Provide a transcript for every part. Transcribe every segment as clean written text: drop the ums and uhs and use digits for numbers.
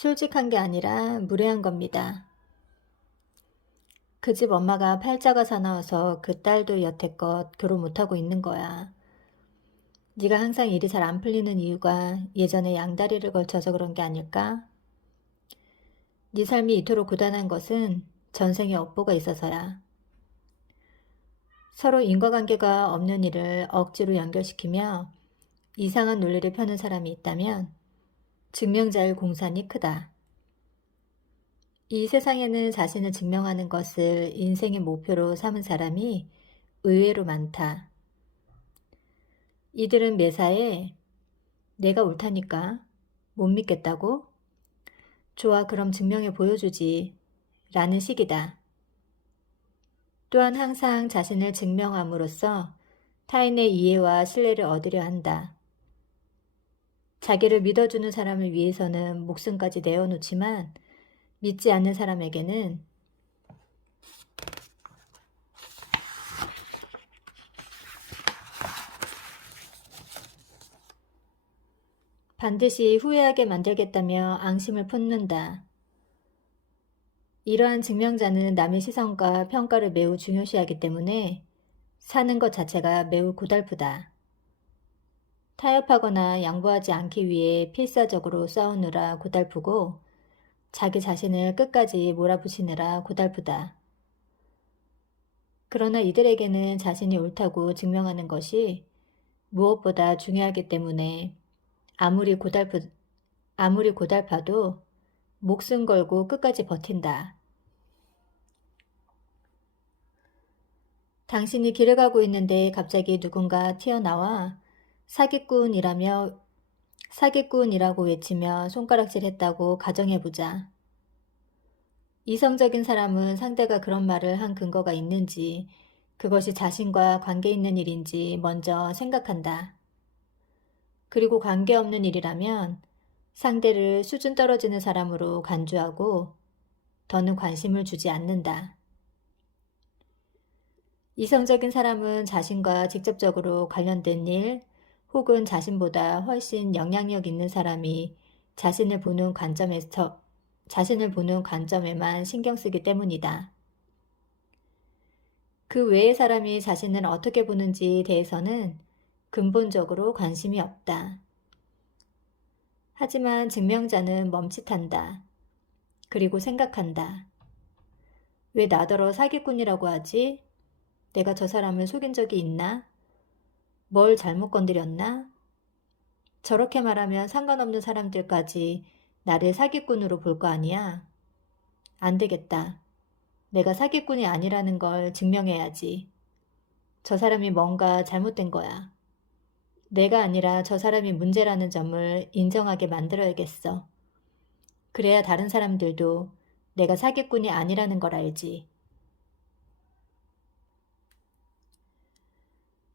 솔직한 게 아니라 무례한 겁니다. 그 집 엄마가 팔자가 사나워서 그 딸도 여태껏 결혼 못하고 있는 거야. 네가 항상 일이 잘 안 풀리는 이유가 예전에 양다리를 걸쳐서 그런 게 아닐까? 네 삶이 이토록 고단한 것은 전생에 업보가 있어서야. 서로 인과관계가 없는 일을 억지로 연결시키며 이상한 논리를 펴는 사람이 있다면 증명자일 공산이 크다. 이 세상에는 자신을 증명하는 것을 인생의 목표로 삼은 사람이 의외로 많다. 이들은 매사에 내가 옳다니까 못 믿겠다고? 좋아, 그럼 증명해 보여주지 라는 식이다. 또한 항상 자신을 증명함으로써 타인의 이해와 신뢰를 얻으려 한다. 자기를 믿어주는 사람을 위해서는 목숨까지 내어놓지만 믿지 않는 사람에게는 반드시 후회하게 만들겠다며 앙심을 품는다. 이러한 증명자는 남의 시선과 평가를 매우 중요시하기 때문에 사는 것 자체가 매우 고달프다. 타협하거나 양보하지 않기 위해 필사적으로 싸우느라 고달프고 자기 자신을 끝까지 몰아붙이느라 고달프다. 그러나 이들에게는 자신이 옳다고 증명하는 것이 무엇보다 중요하기 때문에 아무리 고달파도 목숨 걸고 끝까지 버틴다. 당신이 길을 가고 있는데 갑자기 누군가 튀어나와 사기꾼이라고 외치며 손가락질했다고 가정해보자. 이성적인 사람은 상대가 그런 말을 한 근거가 있는지, 그것이 자신과 관계 있는 일인지 먼저 생각한다. 그리고 관계없는 일이라면 상대를 수준 떨어지는 사람으로 간주하고 더는 관심을 주지 않는다. 이성적인 사람은 자신과 직접적으로 관련된 일 혹은 자신보다 훨씬 영향력 있는 사람이 자신을 보는 관점에만 신경 쓰기 때문이다. 그 외의 사람이 자신을 어떻게 보는지에 대해서는 근본적으로 관심이 없다. 하지만 증명자는 멈칫한다. 그리고 생각한다. 왜 나더러 사기꾼이라고 하지? 내가 저 사람을 속인 적이 있나? 뭘 잘못 건드렸나? 저렇게 말하면 상관없는 사람들까지 나를 사기꾼으로 볼 거 아니야? 안 되겠다. 내가 사기꾼이 아니라는 걸 증명해야지. 저 사람이 뭔가 잘못된 거야. 내가 아니라 저 사람이 문제라는 점을 인정하게 만들어야겠어. 그래야 다른 사람들도 내가 사기꾼이 아니라는 걸 알지.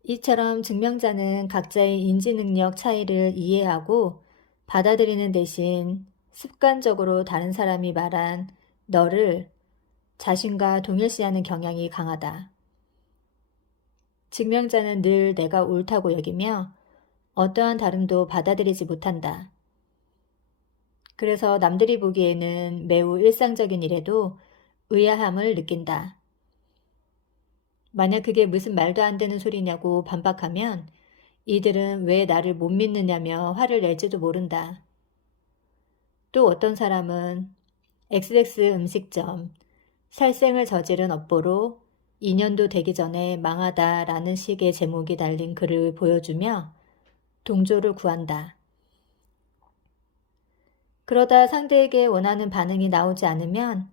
이처럼 증명자는 각자의 인지 능력 차이를 이해하고 받아들이는 대신 습관적으로 다른 사람이 말한 너를 자신과 동일시하는 경향이 강하다. 증명자는 늘 내가 옳다고 여기며 어떠한 다름도 받아들이지 못한다. 그래서 남들이 보기에는 매우 일상적인 일에도 의아함을 느낀다. 만약 그게 무슨 말도 안 되는 소리냐고 반박하면 이들은 왜 나를 못 믿느냐며 화를 낼지도 모른다. 또 어떤 사람은 XX 음식점, 살생을 저지른 업보로 2년도 되기 전에 망하다라는 식의 제목이 달린 글을 보여주며 동조를 구한다. 그러다 상대에게 원하는 반응이 나오지 않으면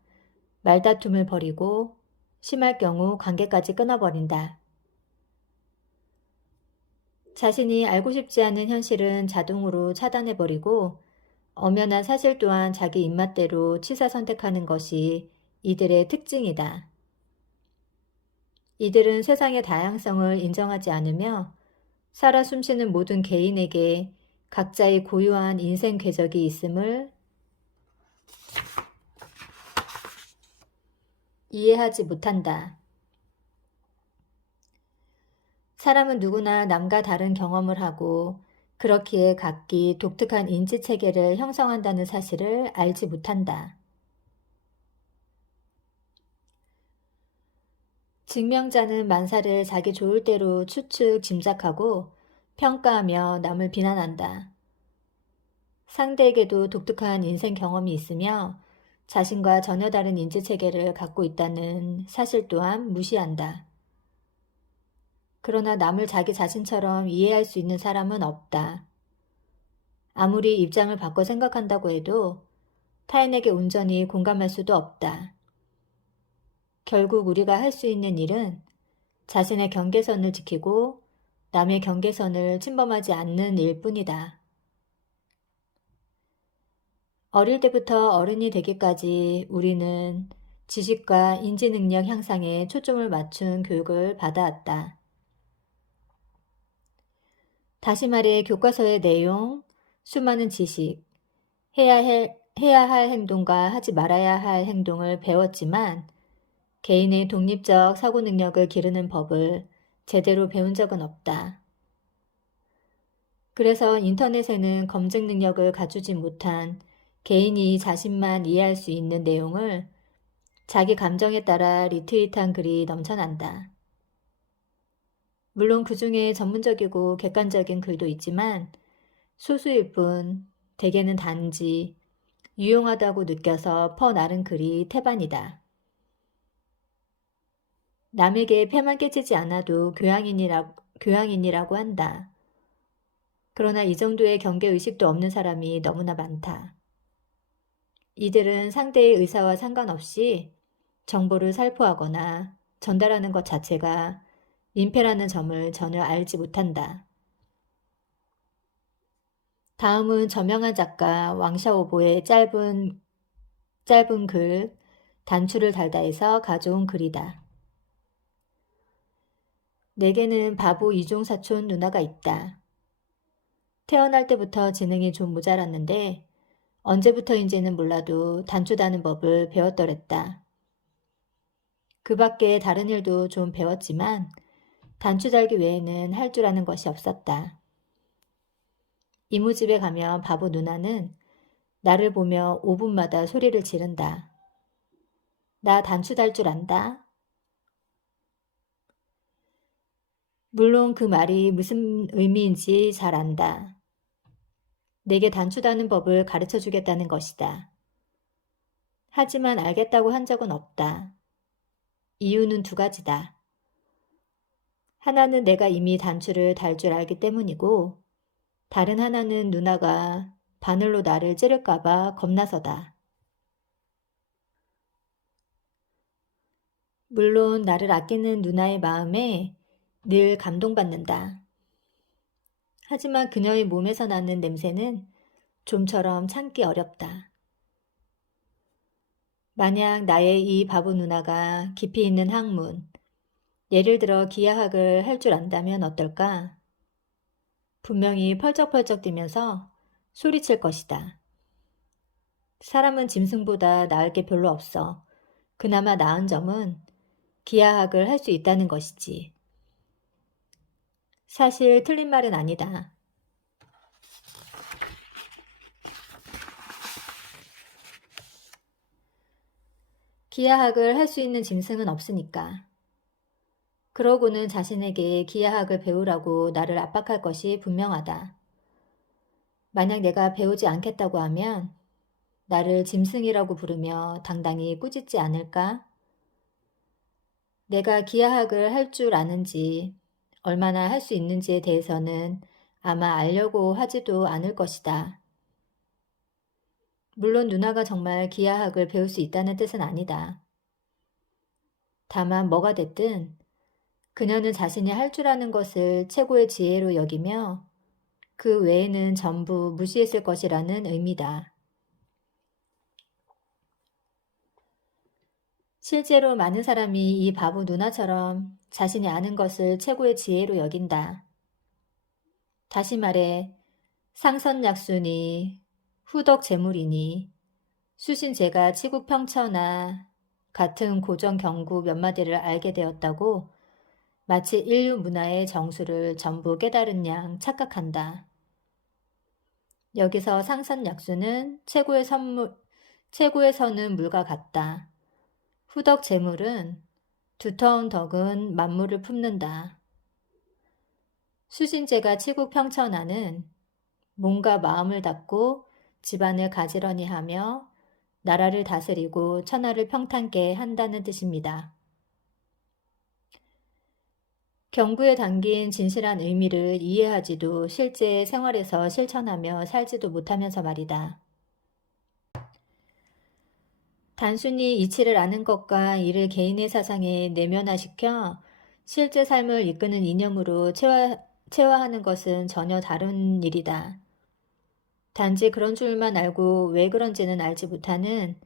말다툼을 벌이고 심할 경우 관계까지 끊어버린다. 자신이 알고 싶지 않은 현실은 자동으로 차단해버리고 엄연한 사실 또한 자기 입맛대로 취사 선택하는 것이 이들의 특징이다. 이들은 세상의 다양성을 인정하지 않으며 살아 숨쉬는 모든 개인에게 각자의 고유한 인생 궤적이 있음을 이해하지 못한다. 사람은 누구나 남과 다른 경험을 하고 그렇기에 각기 독특한 인지체계를 형성한다는 사실을 알지 못한다. 증명자는 만사를 자기 좋을 대로 추측, 짐작하고 평가하며 남을 비난한다. 상대에게도 독특한 인생 경험이 있으며 자신과 전혀 다른 인지체계를 갖고 있다는 사실 또한 무시한다. 그러나 남을 자기 자신처럼 이해할 수 있는 사람은 없다. 아무리 입장을 바꿔 생각한다고 해도 타인에게 온전히 공감할 수도 없다. 결국 우리가 할 수 있는 일은 자신의 경계선을 지키고 남의 경계선을 침범하지 않는 일뿐이다. 어릴 때부터 어른이 되기까지 우리는 지식과 인지 능력 향상에 초점을 맞춘 교육을 받아왔다. 다시 말해 교과서의 내용, 수많은 지식, 해야 할 행동과 하지 말아야 할 행동을 배웠지만 개인의 독립적 사고 능력을 기르는 법을 제대로 배운 적은 없다. 그래서 인터넷에는 검증 능력을 갖추지 못한 개인이 자신만 이해할 수 있는 내용을 자기 감정에 따라 리트윗한 글이 넘쳐난다. 물론 그 중에 전문적이고 객관적인 글도 있지만 소수일 뿐 대개는 단지 유용하다고 느껴서 퍼나른 글이 태반이다. 남에게 폐만 끼치지 않아도 교양인이라고 한다. 그러나 이 정도의 경계의식도 없는 사람이 너무나 많다. 이들은 상대의 의사와 상관없이 정보를 살포하거나 전달하는 것 자체가 민폐라는 점을 전혀 알지 못한다. 다음은 저명한 작가 왕샤오보의 짧은 글 단추를 달다에서 가져온 글이다. 내게는 바보 이종사촌 누나가 있다. 태어날 때부터 지능이 좀 모자랐는데 언제부터인지는 몰라도 단추 다는 법을 배웠더랬다. 그 밖에 다른 일도 좀 배웠지만 단추 달기 외에는 할 줄 아는 것이 없었다. 이모집에 가면 바보 누나는 나를 보며 5분마다 소리를 지른다. 나 단추 달 줄 안다. 물론 그 말이 무슨 의미인지 잘 안다. 내게 단추 다는 법을 가르쳐 주겠다는 것이다. 하지만 알겠다고 한 적은 없다. 이유는 두 가지다. 하나는 내가 이미 단추를 달 줄 알기 때문이고 다른 하나는 누나가 바늘로 나를 찌를까봐 겁나서다. 물론 나를 아끼는 누나의 마음에 늘 감동받는다. 하지만 그녀의 몸에서 나는 냄새는 좀처럼 참기 어렵다. 만약 나의 이 바보 누나가 깊이 있는 학문, 예를 들어 기하학을 할 줄 안다면 어떨까? 분명히 펄쩍펄쩍 뛰면서 소리칠 것이다. 사람은 짐승보다 나을 게 별로 없어. 그나마 나은 점은 기하학을 할 수 있다는 것이지. 사실 틀린 말은 아니다. 기하학을 할 수 있는 짐승은 없으니까. 그러고는 자신에게 기하학을 배우라고 나를 압박할 것이 분명하다. 만약 내가 배우지 않겠다고 하면 나를 짐승이라고 부르며 당당히 꾸짖지 않을까? 내가 기하학을 할 줄 아는지 얼마나 할 수 있는지에 대해서는 아마 알려고 하지도 않을 것이다. 물론 누나가 정말 기하학을 배울 수 있다는 뜻은 아니다. 다만 뭐가 됐든 그녀는 자신이 할 줄 아는 것을 최고의 지혜로 여기며 그 외에는 전부 무시했을 것이라는 의미다. 실제로 많은 사람이 이 바보 누나처럼 자신이 아는 것을 최고의 지혜로 여긴다. 다시 말해 상선약순이 후덕재물이니 수신제가 치국평천하 같은 고전 경구 몇 마디를 알게 되었다고 마치 인류 문화의 정수를 전부 깨달은 양 착각한다. 여기서 상선약수는 최고의 선은 물과 같다. 후덕 재물은 두터운 덕은 만물을 품는다. 수신제가 치국 평천하는 몸과 마음을 닫고 집안을 가지런히 하며 나라를 다스리고 천하를 평탄케 한다는 뜻입니다. 경구에 담긴 진실한 의미를 이해하지도 실제 생활에서 실천하며 살지도 못하면서 말이다. 단순히 이치를 아는 것과 이를 개인의 사상에 내면화시켜 실제 삶을 이끄는 이념으로 체화하는 것은 전혀 다른 일이다. 단지 그런 줄만 알고 왜 그런지는 알지 못하는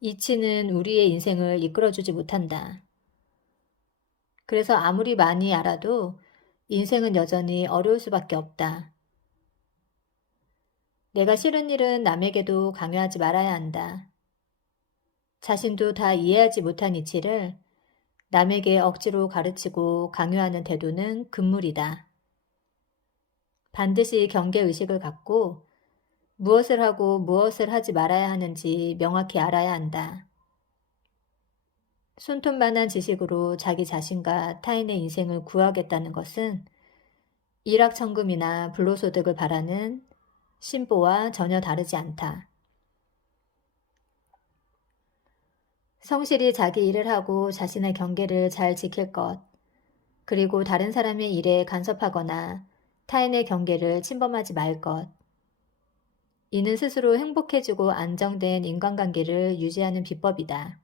이치는 우리의 인생을 이끌어주지 못한다. 그래서 아무리 많이 알아도 인생은 여전히 어려울 수밖에 없다. 내가 싫은 일은 남에게도 강요하지 말아야 한다. 자신도 다 이해하지 못한 이치를 남에게 억지로 가르치고 강요하는 태도는 금물이다. 반드시 경계의식을 갖고 무엇을 하고 무엇을 하지 말아야 하는지 명확히 알아야 한다. 손톱만한 지식으로 자기 자신과 타인의 인생을 구하겠다는 것은 일확천금이나 불로소득을 바라는 신보와 전혀 다르지 않다. 성실히 자기 일을 하고 자신의 경계를 잘 지킬 것, 그리고 다른 사람의 일에 간섭하거나 타인의 경계를 침범하지 말 것. 이는 스스로 행복해지고 안정된 인간관계를 유지하는 비법이다.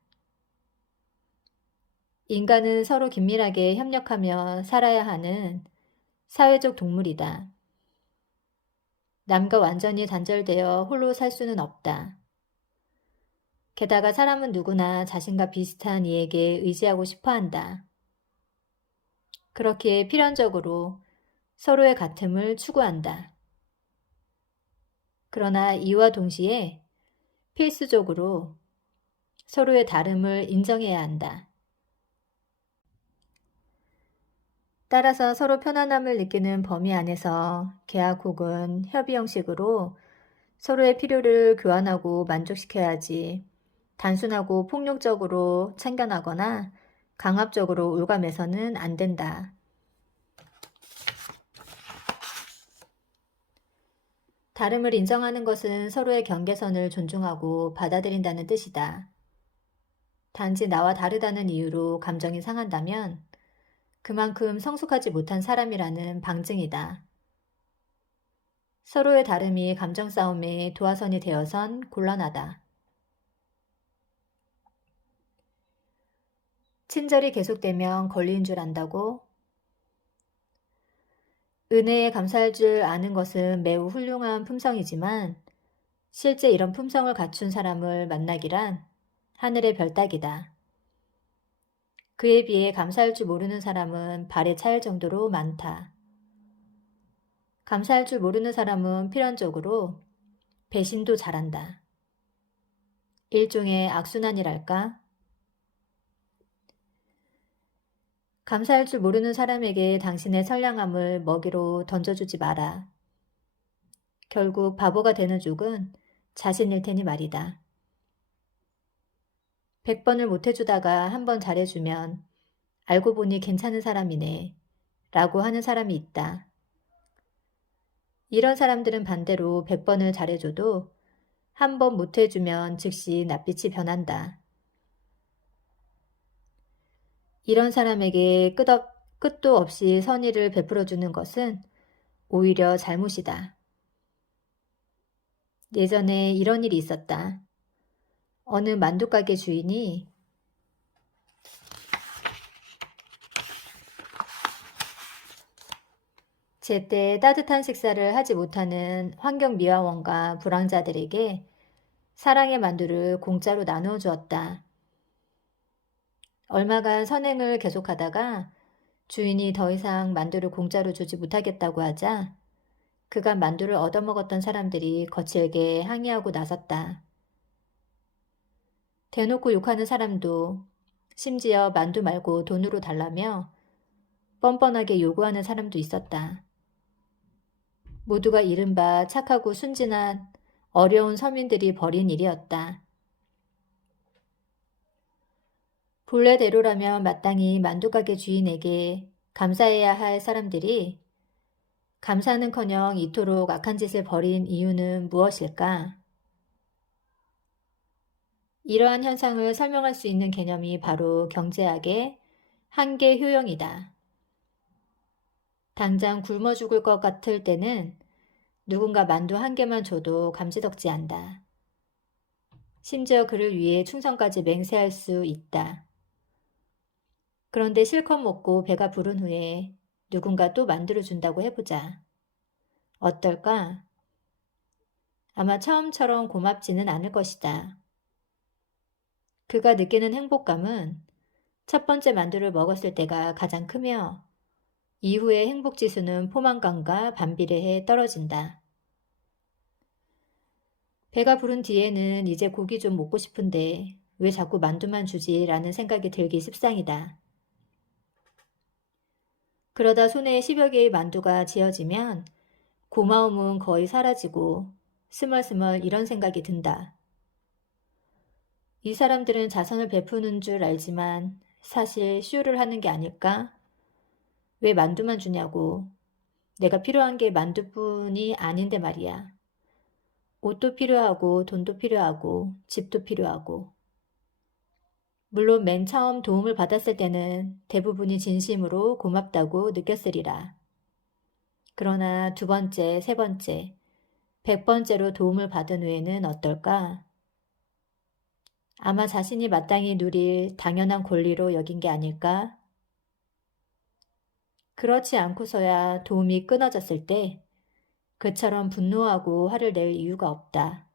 인간은 서로 긴밀하게 협력하며 살아야 하는 사회적 동물이다. 남과 완전히 단절되어 홀로 살 수는 없다. 게다가 사람은 누구나 자신과 비슷한 이에게 의지하고 싶어 한다. 그렇기에 필연적으로 서로의 같음을 추구한다. 그러나 이와 동시에 필수적으로 서로의 다름을 인정해야 한다. 따라서 서로 편안함을 느끼는 범위 안에서 계약 혹은 협의 형식으로 서로의 필요를 교환하고 만족시켜야지 단순하고 폭력적으로 참견하거나 강압적으로 올감해서는 안 된다. 다름을 인정하는 것은 서로의 경계선을 존중하고 받아들인다는 뜻이다. 단지 나와 다르다는 이유로 감정이 상한다면 그만큼 성숙하지 못한 사람이라는 방증이다. 서로의 다름이 감정 싸움의 도화선이 되어선 곤란하다. 친절이 계속되면 권리인 줄 안다고? 은혜에 감사할 줄 아는 것은 매우 훌륭한 품성이지만 실제 이런 품성을 갖춘 사람을 만나기란 하늘의 별 따기다. 그에 비해 감사할 줄 모르는 사람은 발에 차일 정도로 많다. 감사할 줄 모르는 사람은 필연적으로 배신도 잘한다. 일종의 악순환이랄까? 감사할 줄 모르는 사람에게 당신의 선량함을 먹이로 던져주지 마라. 결국 바보가 되는 쪽은 자신일 테니 말이다. 100번을 못해주다가 한 번 잘해주면 알고 보니 괜찮은 사람이네 라고 하는 사람이 있다. 이런 사람들은 반대로 100번을 잘해줘도 한 번 못해주면 즉시 낯빛이 변한다. 이런 사람에게 끝도 없이 선의를 베풀어주는 것은 오히려 잘못이다. 예전에 이런 일이 있었다. 어느 만두가게 주인이 제때 따뜻한 식사를 하지 못하는 환경미화원과 불황자들에게 사랑의 만두를 공짜로 나누어 주었다. 얼마간 선행을 계속하다가 주인이 더 이상 만두를 공짜로 주지 못하겠다고 하자 그간 만두를 얻어먹었던 사람들이 거칠게 항의하고 나섰다. 대놓고 욕하는 사람도 심지어 만두 말고 돈으로 달라며 뻔뻔하게 요구하는 사람도 있었다. 모두가 이른바 착하고 순진한 어려운 서민들이 벌인 일이었다. 본래대로라면 마땅히 만두가게 주인에게 감사해야 할 사람들이 감사는커녕 이토록 악한 짓을 벌인 이유는 무엇일까? 이러한 현상을 설명할 수 있는 개념이 바로 경제학의 한계 효용이다. 당장 굶어 죽을 것 같을 때는 누군가 만두 한 개만 줘도 감지덕지한다. 심지어 그를 위해 충성까지 맹세할 수 있다. 그런데 실컷 먹고 배가 부른 후에 누군가 또 만두를 준다고 해보자. 어떨까? 아마 처음처럼 고맙지는 않을 것이다. 그가 느끼는 행복감은 첫 번째 만두를 먹었을 때가 가장 크며 이후의 행복지수는 포만감과 반비례해 떨어진다. 배가 부른 뒤에는 이제 고기 좀 먹고 싶은데 왜 자꾸 만두만 주지? 라는 생각이 들기 십상이다. 그러다 손에 10여 개의 만두가 쥐어지면 고마움은 거의 사라지고 스멀스멀 이런 생각이 든다. 이 사람들은 자선을 베푸는 줄 알지만 사실 쇼를 하는 게 아닐까? 왜 만두만 주냐고. 내가 필요한 게 만두뿐이 아닌데 말이야. 옷도 필요하고 돈도 필요하고 집도 필요하고. 물론 맨 처음 도움을 받았을 때는 대부분이 진심으로 고맙다고 느꼈으리라. 그러나 두 번째, 세 번째, 100번째로 도움을 받은 후에는 어떨까? 아마 자신이 마땅히 누릴 당연한 권리로 여긴 게 아닐까? 그렇지 않고서야 도움이 끊어졌을 때 그처럼 분노하고 화를 낼 이유가 없다.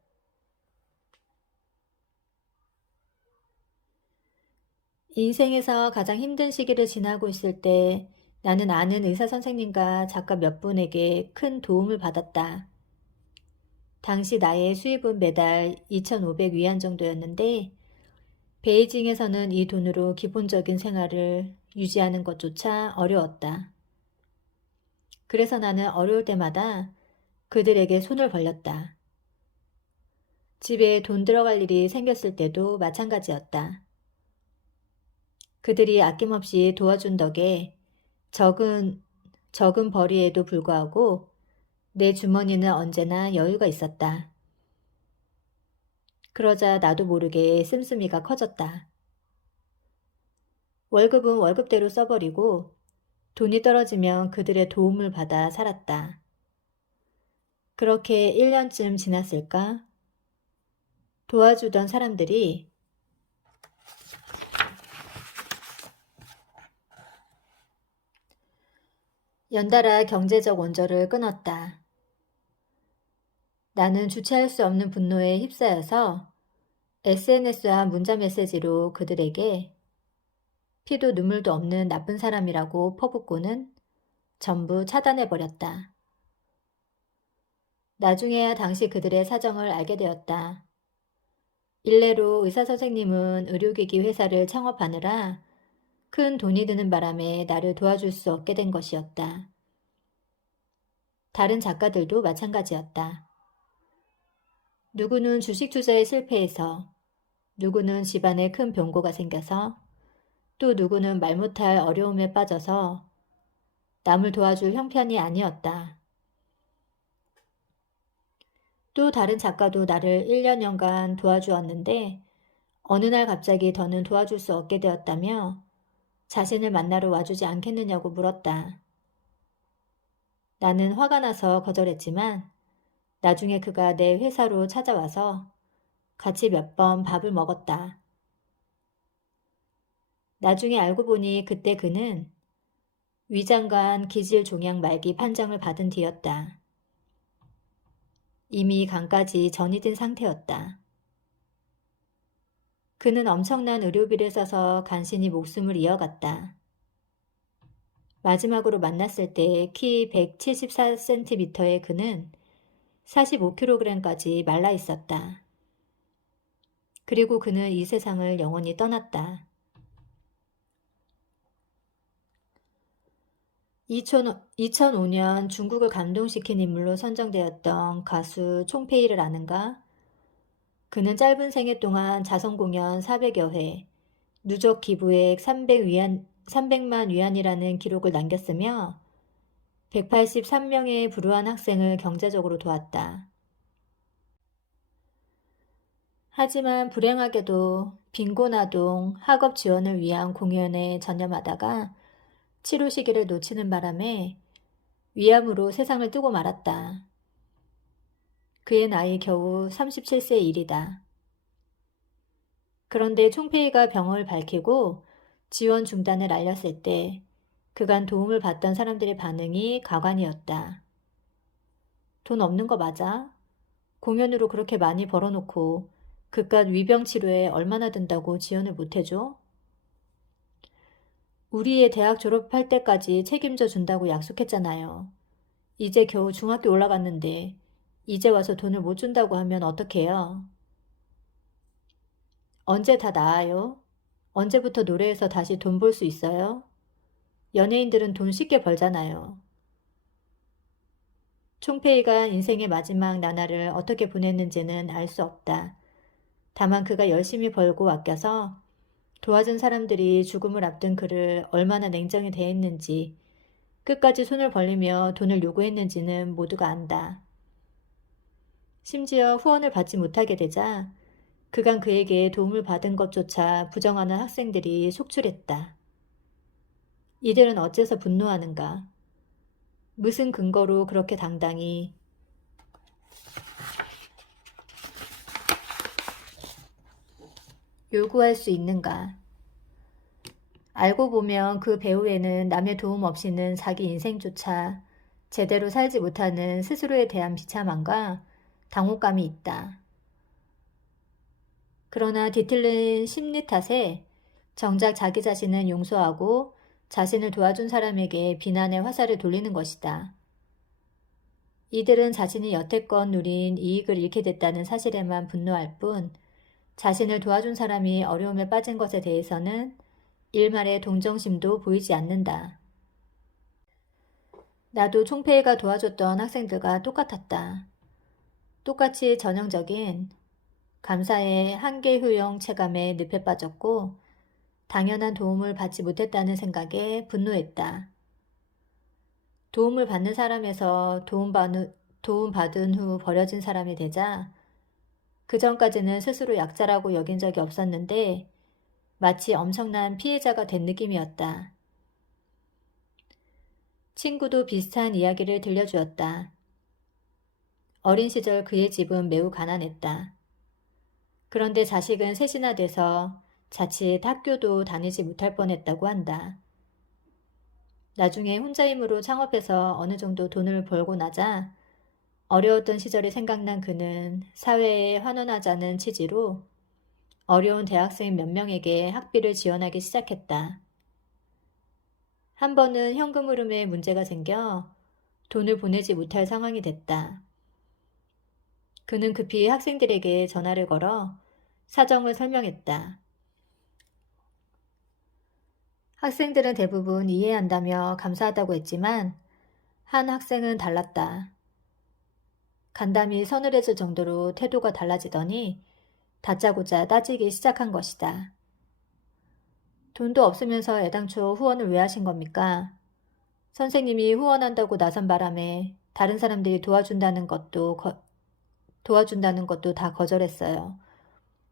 인생에서 가장 힘든 시기를 지나고 있을 때 나는 아는 의사 선생님과 작가 몇 분에게 큰 도움을 받았다. 당시 나의 수입은 매달 2,500위안 정도였는데 베이징에서는 이 돈으로 기본적인 생활을 유지하는 것조차 어려웠다. 그래서 나는 어려울 때마다 그들에게 손을 벌렸다. 집에 돈 들어갈 일이 생겼을 때도 마찬가지였다. 그들이 아낌없이 도와준 덕에 적은 벌이에도 불구하고 내 주머니는 언제나 여유가 있었다. 그러자 나도 모르게 씀씀이가 커졌다. 월급은 월급대로 써버리고 돈이 떨어지면 그들의 도움을 받아 살았다. 그렇게 1년쯤 지났을까? 도와주던 사람들이 연달아 경제적 원조를 끊었다. 나는 주체할 수 없는 분노에 휩싸여서 SNS와 문자 메시지로 그들에게 피도 눈물도 없는 나쁜 사람이라고 퍼붓고는 전부 차단해버렸다. 나중에야 당시 그들의 사정을 알게 되었다. 일례로 의사선생님은 의료기기 회사를 창업하느라 큰 돈이 드는 바람에 나를 도와줄 수 없게 된 것이었다. 다른 작가들도 마찬가지였다. 누구는 주식 투자에 실패해서, 누구는 집안에 큰 병고가 생겨서, 또 누구는 말 못할 어려움에 빠져서 남을 도와줄 형편이 아니었다. 또 다른 작가도 나를 1년여간 도와주었는데 어느 날 갑자기 더는 도와줄 수 없게 되었다며 자신을 만나러 와주지 않겠느냐고 물었다. 나는 화가 나서 거절했지만 나중에 그가 내 회사로 찾아와서 같이 몇 번 밥을 먹었다. 나중에 알고 보니 그때 그는 위장관 기질 종양 말기 판정을 받은 뒤였다. 이미 간까지 전이 든 상태였다. 그는 엄청난 의료비를 써서 간신히 목숨을 이어갔다. 마지막으로 만났을 때 키 174cm의 그는 45kg까지 말라 있었다. 그리고 그는 이 세상을 영원히 떠났다. 2005년 중국을 감동시킨 인물로 선정되었던 가수 총페이를 아는가? 그는 짧은 생애 동안 자선 공연 400여 회, 누적 기부액 300만 위안이라는 기록을 남겼으며 183명의 불우한 학생을 경제적으로 도왔다. 하지만 불행하게도 빈곤아동 학업 지원을 위한 공연에 전념하다가 치료 시기를 놓치는 바람에 위암으로 세상을 뜨고 말았다. 그의 나이 겨우 37세 일이다. 그런데 총페이가 병을 밝히고 지원 중단을 알렸을 때 그간 도움을 받던 사람들의 반응이 가관이었다. 돈 없는 거 맞아? 공연으로 그렇게 많이 벌어놓고 그깟 위병 치료에 얼마나 든다고 지원을 못해줘? 우리의 대학 졸업할 때까지 책임져 준다고 약속했잖아요. 이제 겨우 중학교 올라갔는데 이제 와서 돈을 못 준다고 하면 어떡해요? 언제 다 나아요? 언제부터 노래에서 다시 돈 벌 수 있어요? 연예인들은 돈 쉽게 벌잖아요. 총페이가 인생의 마지막 나날을 어떻게 보냈는지는 알 수 없다. 다만 그가 열심히 벌고 아껴서 도와준 사람들이 죽음을 앞둔 그를 얼마나 냉정히 대했는지, 끝까지 손을 벌리며 돈을 요구했는지는 모두가 안다. 심지어 후원을 받지 못하게 되자 그간 그에게 도움을 받은 것조차 부정하는 학생들이 속출했다. 이들은 어째서 분노하는가? 무슨 근거로 그렇게 당당히 요구할 수 있는가? 알고 보면 그 배후에는 남의 도움 없이는 자기 인생조차 제대로 살지 못하는 스스로에 대한 비참함과 당혹감이 있다. 그러나 뒤틀린 심리 탓에 정작 자기 자신은 용서하고 자신을 도와준 사람에게 비난의 화살을 돌리는 것이다. 이들은 자신이 여태껏 누린 이익을 잃게 됐다는 사실에만 분노할 뿐 자신을 도와준 사람이 어려움에 빠진 것에 대해서는 일말의 동정심도 보이지 않는다. 나도 총페이가 도와줬던 학생들과 똑같았다. 똑같이 전형적인 감사의 한계효용 체감에 늪에 빠졌고 당연한 도움을 받지 못했다는 생각에 분노했다. 도움을 받는 사람에서 도움받은 후 버려진 사람이 되자 그 전까지는 스스로 약자라고 여긴 적이 없었는데 마치 엄청난 피해자가 된 느낌이었다. 친구도 비슷한 이야기를 들려주었다. 어린 시절 그의 집은 매우 가난했다. 그런데 자식은 셋이나 돼서 자칫 학교도 다니지 못할 뻔했다고 한다. 나중에 혼자 힘으로 창업해서 어느 정도 돈을 벌고 나자 어려웠던 시절이 생각난 그는 사회에 환원하자는 취지로 어려운 대학생 몇 명에게 학비를 지원하기 시작했다. 한 번은 현금 흐름에 문제가 생겨 돈을 보내지 못할 상황이 됐다. 그는 급히 학생들에게 전화를 걸어 사정을 설명했다. 학생들은 대부분 이해한다며 감사하다고 했지만 한 학생은 달랐다. 간담이 서늘해질 정도로 태도가 달라지더니 다짜고짜 따지기 시작한 것이다. 돈도 없으면서 애당초 후원을 왜 하신 겁니까? 선생님이 후원한다고 나선 바람에 다른 사람들이 도와준다는 것도 다 거절했어요.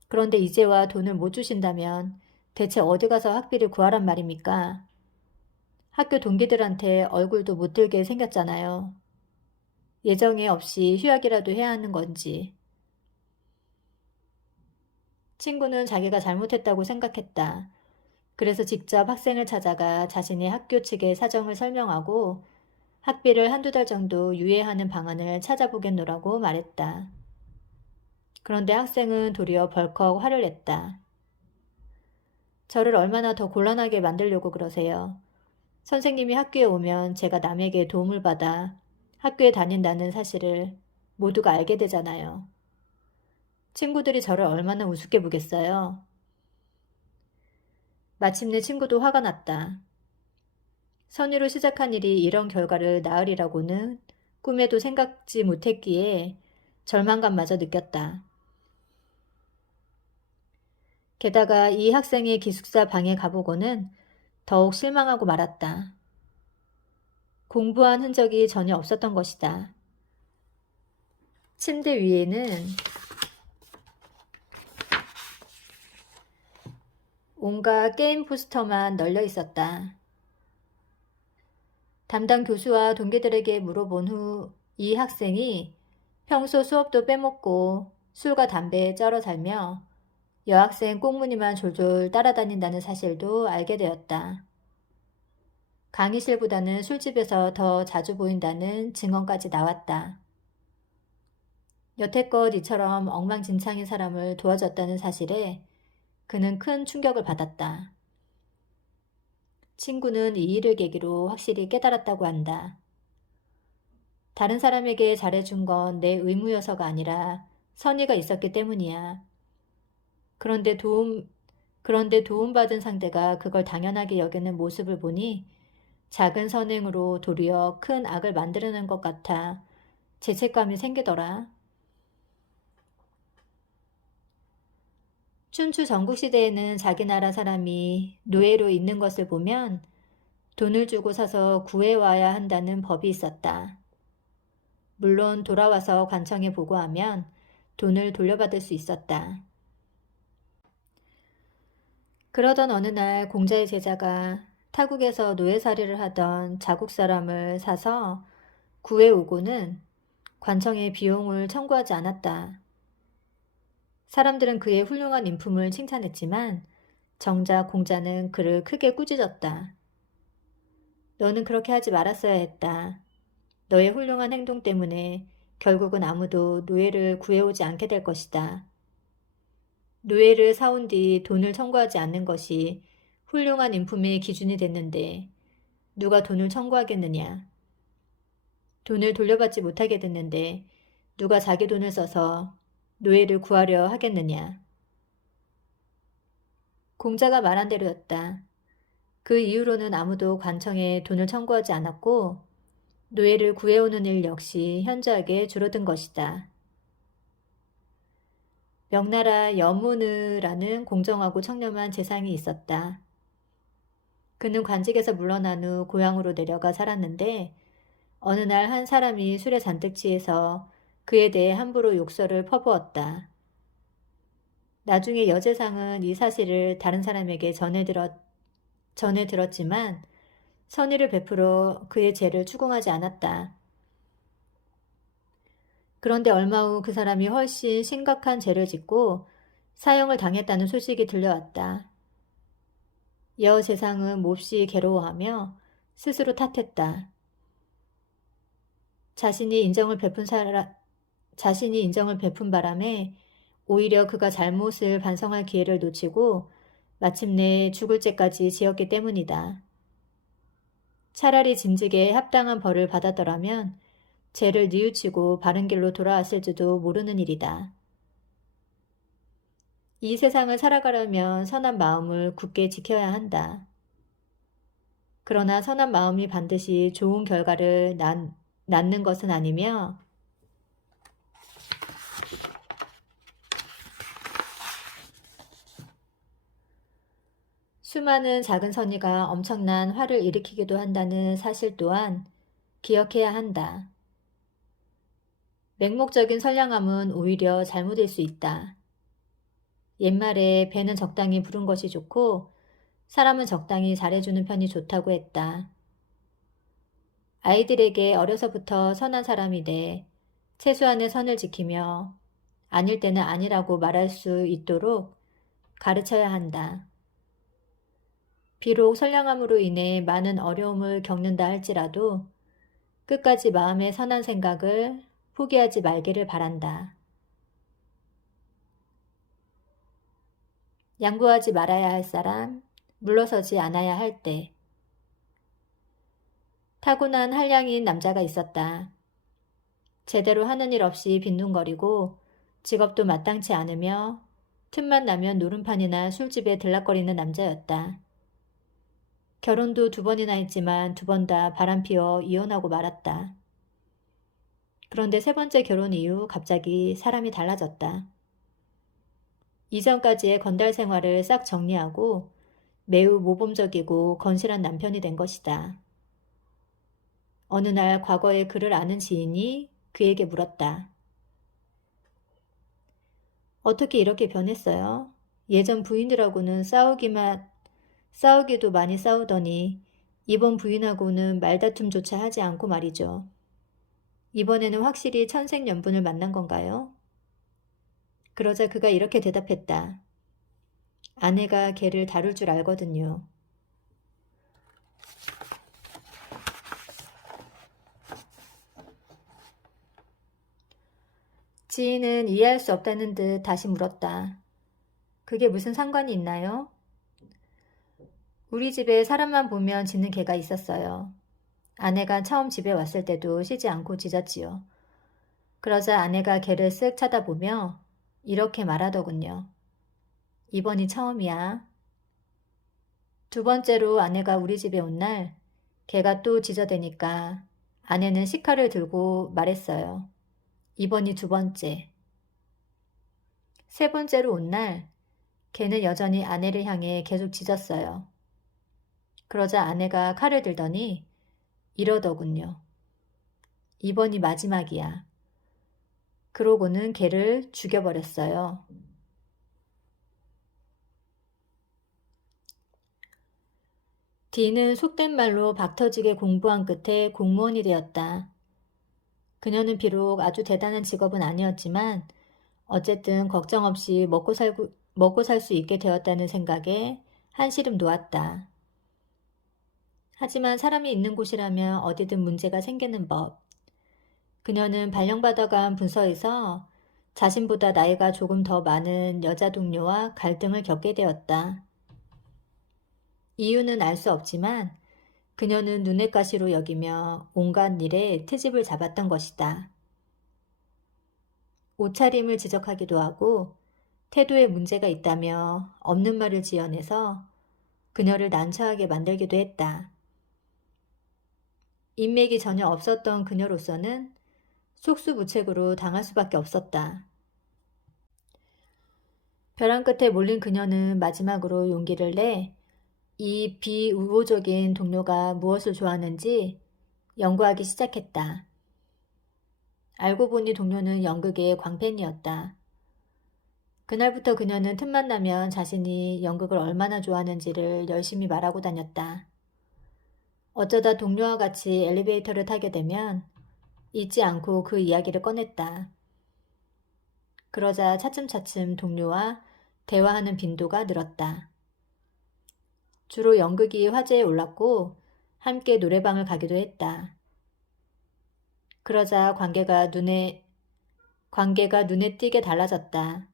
그런데 이제와 돈을 못 주신다면 대체 어디 가서 학비를 구하란 말입니까? 학교 동기들한테 얼굴도 못 들게 생겼잖아요. 예정에 없이 휴학이라도 해야 하는 건지. 친구는 자기가 잘못했다고 생각했다. 그래서 직접 학생을 찾아가 자신의 학교 측의 사정을 설명하고 학비를 한두 달 정도 유예하는 방안을 찾아보겠노라고 말했다. 그런데 학생은 도리어 벌컥 화를 냈다. 저를 얼마나 더 곤란하게 만들려고 그러세요. 선생님이 학교에 오면 제가 남에게 도움을 받아 학교에 다닌다는 사실을 모두가 알게 되잖아요. 친구들이 저를 얼마나 우습게 보겠어요. 마침내 친구도 화가 났다. 선의로 시작한 일이 이런 결과를 낳으리라고는 꿈에도 생각지 못했기에 절망감마저 느꼈다. 게다가 이 학생의 기숙사 방에 가보고는 더욱 실망하고 말았다. 공부한 흔적이 전혀 없었던 것이다. 침대 위에는 온갖 게임 포스터만 널려 있었다. 담당 교수와 동기들에게 물어본 후 이 학생이 평소 수업도 빼먹고 술과 담배에 쩔어 살며 여학생 꽁무니만 졸졸 따라다닌다는 사실도 알게 되었다. 강의실보다는 술집에서 더 자주 보인다는 증언까지 나왔다. 여태껏 이처럼 엉망진창인 사람을 도와줬다는 사실에 그는 큰 충격을 받았다. 친구는 이 일을 계기로 확실히 깨달았다고 한다. 다른 사람에게 잘해준 건 내 의무여서가 아니라 선의가 있었기 때문이야. 그런데 도움받은 상대가 그걸 당연하게 여기는 모습을 보니 작은 선행으로 도리어 큰 악을 만들어낸 것 같아 죄책감이 생기더라. 춘추 전국시대에는 자기 나라 사람이 노예로 있는 것을 보면 돈을 주고 사서 구해와야 한다는 법이 있었다. 물론 돌아와서 관청에 보고하면 돈을 돌려받을 수 있었다. 그러던 어느 날 공자의 제자가 타국에서 노예살이를 하던 자국 사람을 사서 구해오고는 관청에 비용을 청구하지 않았다. 사람들은 그의 훌륭한 인품을 칭찬했지만 정작 공자는 그를 크게 꾸짖었다. 너는 그렇게 하지 말았어야 했다. 너의 훌륭한 행동 때문에 결국은 아무도 노예를 구해오지 않게 될 것이다. 노예를 사온 뒤 돈을 청구하지 않는 것이 훌륭한 인품의 기준이 됐는데 누가 돈을 청구하겠느냐. 돈을 돌려받지 못하게 됐는데 누가 자기 돈을 써서 노예를 구하려 하겠느냐. 공자가 말한 대로였다. 그 이후로는 아무도 관청에 돈을 청구하지 않았고 노예를 구해오는 일 역시 현저하게 줄어든 것이다. 명나라 여문의라는 공정하고 청렴한 재상이 있었다. 그는 관직에서 물러난 후 고향으로 내려가 살았는데 어느 날 한 사람이 술에 잔뜩 취해서 그에 대해 함부로 욕설을 퍼부었다. 나중에 여재상은 이 사실을 다른 사람에게 전해 들었지만 선의를 베풀어 그의 죄를 추궁하지 않았다. 그런데 얼마 후 그 사람이 훨씬 심각한 죄를 짓고 사형을 당했다는 소식이 들려왔다. 여재상은 몹시 괴로워하며 스스로 탓했다. 자신이 인정을 베푼 바람에 오히려 그가 잘못을 반성할 기회를 놓치고 마침내 죽을 죄까지 지었기 때문이다. 차라리 진즉에 합당한 벌을 받았더라면 죄를 뉘우치고 바른 길로 돌아왔을지도 모르는 일이다. 이 세상을 살아가려면 선한 마음을 굳게 지켜야 한다. 그러나 선한 마음이 반드시 좋은 결과를 낳는 것은 아니며 수많은 작은 선의가 엄청난 화를 일으키기도 한다는 사실 또한 기억해야 한다. 맹목적인 선량함은 오히려 잘못일 수 있다. 옛말에 배는 적당히 부른 것이 좋고 사람은 적당히 잘해주는 편이 좋다고 했다. 아이들에게 어려서부터 선한 사람이 돼 최소한의 선을 지키며 아닐 때는 아니라고 말할 수 있도록 가르쳐야 한다. 비록 선량함으로 인해 많은 어려움을 겪는다 할지라도 끝까지 마음의 선한 생각을 포기하지 말기를 바란다. 양보하지 말아야 할 사람, 물러서지 않아야 할 때. 타고난 한량인 남자가 있었다. 제대로 하는 일 없이 빈둥거리고 직업도 마땅치 않으며 틈만 나면 노름판이나 술집에 들락거리는 남자였다. 결혼도 2번이나 했지만 2번 다 바람피워 이혼하고 말았다. 그런데 3번째 결혼 이후 갑자기 사람이 달라졌다. 이전까지의 건달 생활을 싹 정리하고 매우 모범적이고 건실한 남편이 된 것이다. 어느 날 과거에 그를 아는 지인이 그에게 물었다. 어떻게 이렇게 변했어요? 예전 부인들하고는 싸우기도 많이 싸우더니 이번 부인하고는 말다툼조차 하지 않고 말이죠. 이번에는 확실히 천생연분을 만난 건가요? 그러자 그가 이렇게 대답했다. 아내가 걔를 다룰 줄 알거든요. 지인은 이해할 수 없다는 듯 다시 물었다. 그게 무슨 상관이 있나요? 우리 집에 사람만 보면 짖는 개가 있었어요. 아내가 처음 집에 왔을 때도 쉬지 않고 짖었지요. 그러자 아내가 걔를 쓱 쳐다보며 이렇게 말하더군요. 이번이 처음이야. 2번째로 아내가 우리 집에 온 날 걔가 또 짖어대니까 아내는 식칼을 들고 말했어요. 이번이 2번째. 3번째로 온 날 걔는 여전히 아내를 향해 계속 짖었어요. 그러자 아내가 칼을 들더니 이러더군요. 이번이 마지막이야. 그러고는 걔를 죽여버렸어요. D는 속된 말로 박터지게 공부한 끝에 공무원이 되었다. 그녀는 비록 아주 대단한 직업은 아니었지만 어쨌든 걱정 없이 먹고 살 수 있게 되었다는 생각에 한시름 놓았다. 하지만 사람이 있는 곳이라면 어디든 문제가 생기는 법. 그녀는 발령받아간 부서에서 자신보다 나이가 조금 더 많은 여자 동료와 갈등을 겪게 되었다. 이유는 알 수 없지만 그녀는 눈엣 가시로 여기며 온갖 일에 트집을 잡았던 것이다. 옷차림을 지적하기도 하고 태도에 문제가 있다며 없는 말을 지어내서 그녀를 난처하게 만들기도 했다. 인맥이 전혀 없었던 그녀로서는 속수무책으로 당할 수밖에 없었다. 벼랑 끝에 몰린 그녀는 마지막으로 용기를 내 이 비우호적인 동료가 무엇을 좋아하는지 연구하기 시작했다. 알고 보니 동료는 연극의 광팬이었다. 그날부터 그녀는 틈만 나면 자신이 연극을 얼마나 좋아하는지를 열심히 말하고 다녔다. 어쩌다 동료와 같이 엘리베이터를 타게 되면 잊지 않고 그 이야기를 꺼냈다. 그러자 차츰차츰 동료와 대화하는 빈도가 늘었다. 주로 연극이 화제에 올랐고 함께 노래방을 가기도 했다. 그러자 관계가 눈에 띄게 달라졌다.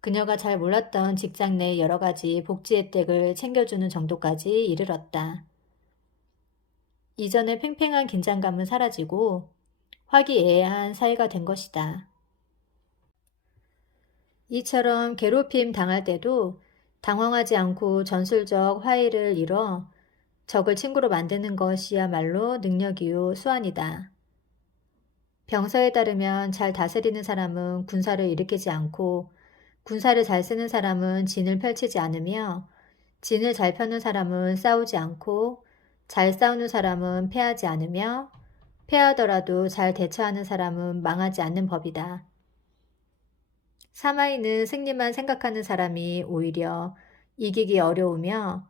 그녀가 잘 몰랐던 직장 내 여러 가지 복지 혜택을 챙겨주는 정도까지 이르렀다. 이전의 팽팽한 긴장감은 사라지고 화기애애한 사이가 된 것이다. 이처럼 괴롭힘 당할 때도 당황하지 않고 전술적 화해를 이뤄 적을 친구로 만드는 것이야말로 능력이요 수완이다. 병서에 따르면 잘 다스리는 사람은 군사를 일으키지 않고 군사를 잘 쓰는 사람은 진을 펼치지 않으며 진을 잘 펴는 사람은 싸우지 않고 잘 싸우는 사람은 패하지 않으며 패하더라도 잘 대처하는 사람은 망하지 않는 법이다. 사마이는 승리만 생각하는 사람이 오히려 이기기 어려우며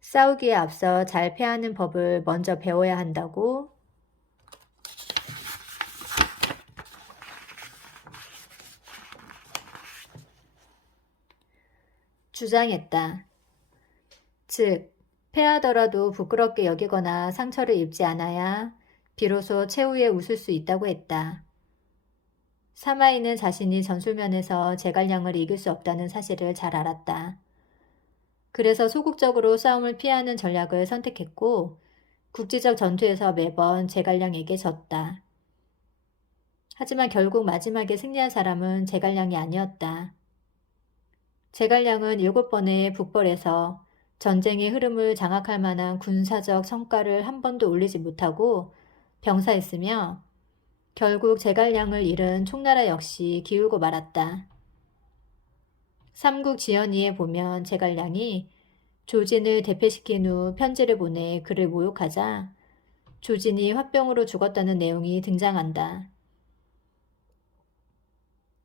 싸우기에 앞서 잘 패하는 법을 먼저 배워야 한다고 주장했다. 즉, 패하더라도 부끄럽게 여기거나 상처를 입지 않아야 비로소 최후에 웃을 수 있다고 했다. 사마이는 자신이 전술면에서 제갈량을 이길 수 없다는 사실을 잘 알았다. 그래서 소극적으로 싸움을 피하는 전략을 선택했고 국지적 전투에서 매번 제갈량에게 졌다. 하지만 결국 마지막에 승리한 사람은 제갈량이 아니었다. 제갈량은 7번의 북벌에서 전쟁의 흐름을 장악할 만한 군사적 성과를 한 번도 올리지 못하고 병사했으며 결국 제갈량을 잃은 총나라 역시 기울고 말았다. 삼국 지연의에 보면 제갈량이 조진을 대패시킨 후 편지를 보내 그를 모욕하자 조진이 화병으로 죽었다는 내용이 등장한다.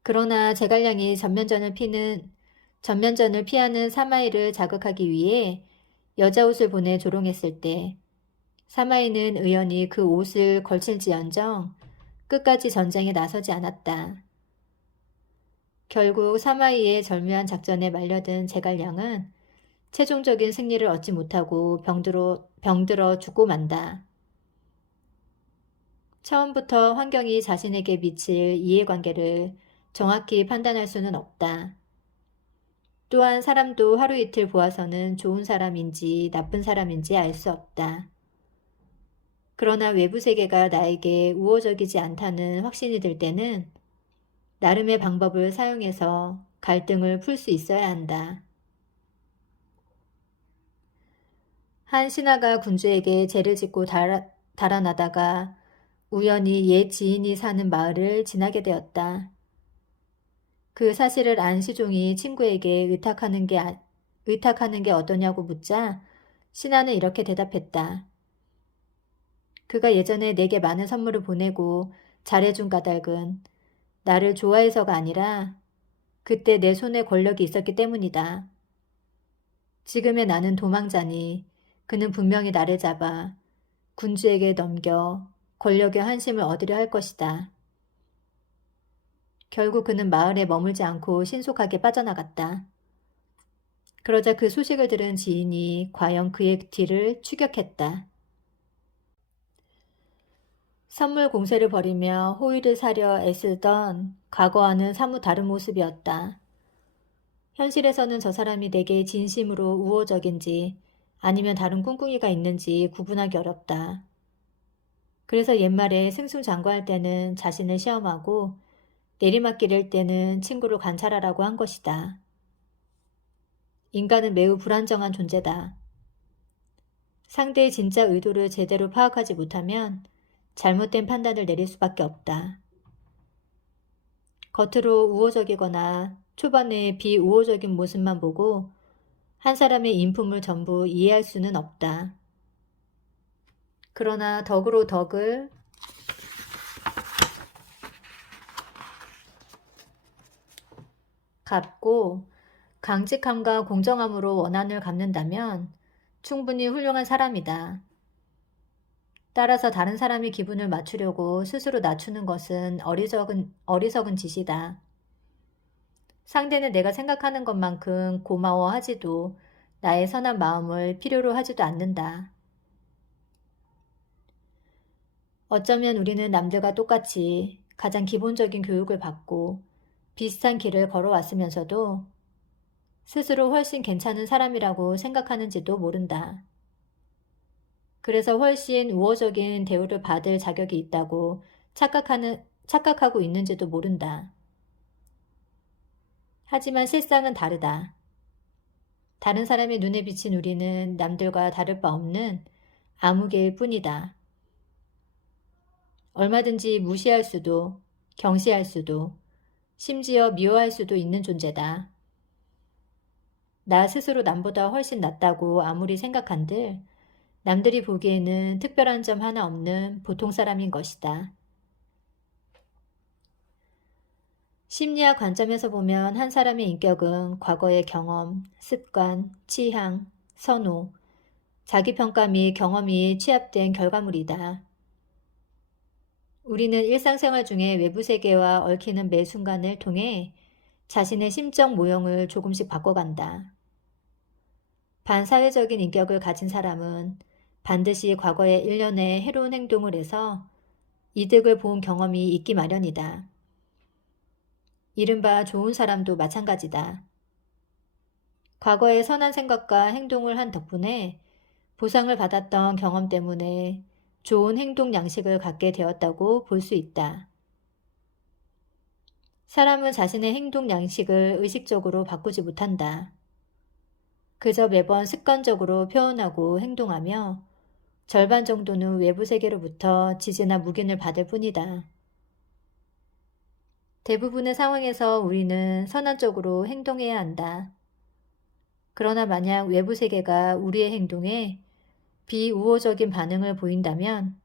그러나 제갈량이 전면전을 피하는 사마이를 자극하기 위해 여자 옷을 보내 조롱했을 때 사마이는 의연히 그 옷을 걸칠지언정 끝까지 전쟁에 나서지 않았다. 결국 사마이의 절묘한 작전에 말려든 제갈량은 최종적인 승리를 얻지 못하고 병들어 죽고 만다. 처음부터 환경이 자신에게 미칠 이해관계를 정확히 판단할 수는 없다. 또한 사람도 하루 이틀 보아서는 좋은 사람인지 나쁜 사람인지 알 수 없다. 그러나 외부 세계가 나에게 우호적이지 않다는 확신이 들 때는 나름의 방법을 사용해서 갈등을 풀 수 있어야 한다. 한 신하가 군주에게 죄를 짓고 달아나다가 우연히 옛 지인이 사는 마을을 지나게 되었다. 그 사실을 안 시종이 친구에게 의탁하는 게 어떠냐고 묻자 신하는 이렇게 대답했다. 그가 예전에 내게 많은 선물을 보내고 잘해준 까닭은 나를 좋아해서가 아니라 그때 내 손에 권력이 있었기 때문이다. 지금의 나는 도망자니 그는 분명히 나를 잡아 군주에게 넘겨 권력의 환심을 얻으려 할 것이다. 결국 그는 마을에 머물지 않고 신속하게 빠져나갔다. 그러자 그 소식을 들은 지인이 과연 그의 뒤를 추격했다. 선물 공세를 벌이며 호의를 사려 애쓰던 과거와는 사뭇 다른 모습이었다. 현실에서는 저 사람이 내게 진심으로 우호적인지 아니면 다른 꿍꿍이가 있는지 구분하기 어렵다. 그래서 옛말에 승승장구할 때는 자신을 시험하고 내리막길일 때는 친구를 관찰하라고 한 것이다. 인간은 매우 불안정한 존재다. 상대의 진짜 의도를 제대로 파악하지 못하면 잘못된 판단을 내릴 수밖에 없다. 겉으로 우호적이거나 초반에 비우호적인 모습만 보고 한 사람의 인품을 전부 이해할 수는 없다. 그러나 덕으로 덕을 갚고 강직함과 공정함으로 원한을 갚는다면 충분히 훌륭한 사람이다. 따라서 다른 사람의 기분을 맞추려고 스스로 낮추는 것은 어리석은 짓이다. 상대는 내가 생각하는 것만큼 고마워하지도 나의 선한 마음을 필요로 하지도 않는다. 어쩌면 우리는 남들과 똑같이 가장 기본적인 교육을 받고 비슷한 길을 걸어왔으면서도 스스로 훨씬 괜찮은 사람이라고 생각하는지도 모른다. 그래서 훨씬 우호적인 대우를 받을 자격이 있다고 착각하고 있는지도 모른다. 하지만 실상은 다르다. 다른 사람의 눈에 비친 우리는 남들과 다를 바 없는 아무개일 뿐이다. 얼마든지 무시할 수도, 경시할 수도, 심지어 미워할 수도 있는 존재다. 나 스스로 남보다 훨씬 낫다고 아무리 생각한들 남들이 보기에는 특별한 점 하나 없는 보통 사람인 것이다. 심리학 관점에서 보면 한 사람의 인격은 과거의 경험, 습관, 취향, 선호, 자기평가 및 경험이 취합된 결과물이다. 우리는 일상생활 중에 외부 세계와 얽히는 매 순간을 통해 자신의 심적 모형을 조금씩 바꿔간다. 반사회적인 인격을 가진 사람은 반드시 과거의 일련의 해로운 행동을 해서 이득을 본 경험이 있기 마련이다. 이른바 좋은 사람도 마찬가지다. 과거의 선한 생각과 행동을 한 덕분에 보상을 받았던 경험 때문에 좋은 행동 양식을 갖게 되었다고 볼 수 있다. 사람은 자신의 행동 양식을 의식적으로 바꾸지 못한다. 그저 매번 습관적으로 표현하고 행동하며 절반 정도는 외부 세계로부터 지지나 묵인을 받을 뿐이다. 대부분의 상황에서 우리는 선언적으로 행동해야 한다. 그러나 만약 외부 세계가 우리의 행동에 비우호적인 반응을 보인다면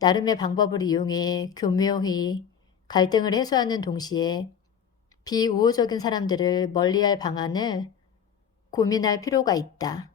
나름의 방법을 이용해 교묘히 갈등을 해소하는 동시에 비우호적인 사람들을 멀리할 방안을 고민할 필요가 있다.